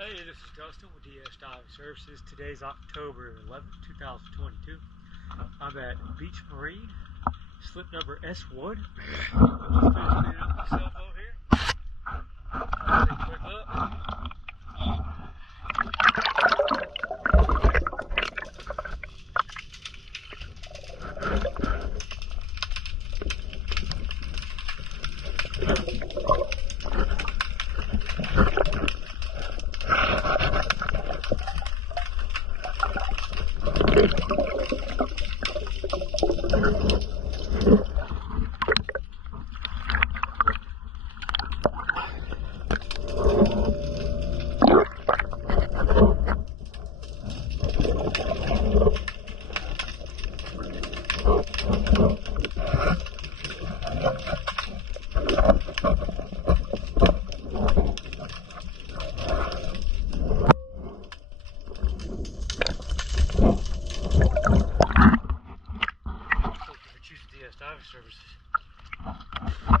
Hey, this is Dustin with DS Diving Services. Today's October 11th, 2022. I'm at Beach Marine, slip number S1. I'm just finishing up the sailboat here. Take a quick look. Thank you for choosing DS Diving Services.